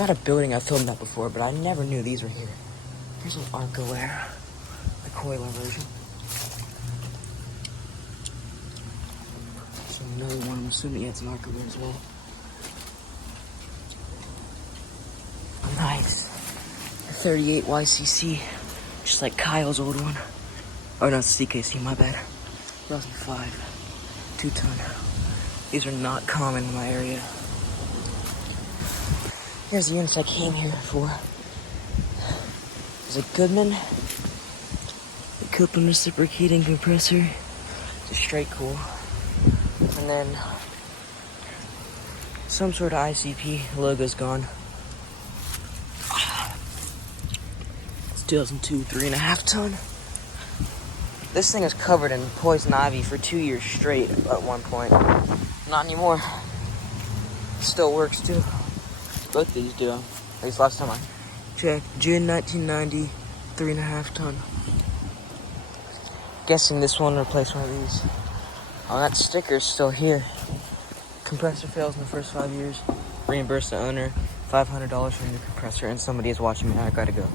Not a building I filmed that before, but I never knew these were here. Here's an Arcoaire, the coiler version. So another one, I'm assuming it's an Arcoaire as well. Nice. A 38 YCC, just like Kyle's old one. Oh no, it's CKC, my bad. 2005, 2-ton. These are not common in my area. Here's the units I came here for. There's a Goodman, a Goodman reciprocating compressor. It's a straight cool. And then some sort of ICP, logo's gone. It's 2002, 3.5 ton. This thing is covered in poison ivy for 2 years straight at one point. Not anymore. Still works too. Both these do. At least last time I checked. June 1990, 3.5 ton. Guessing this one replaced one of these. Oh, that sticker's still here. Compressor fails in the first 5 years. Reimburse the owner $500 for a new compressor, and somebody is watching me. I gotta go.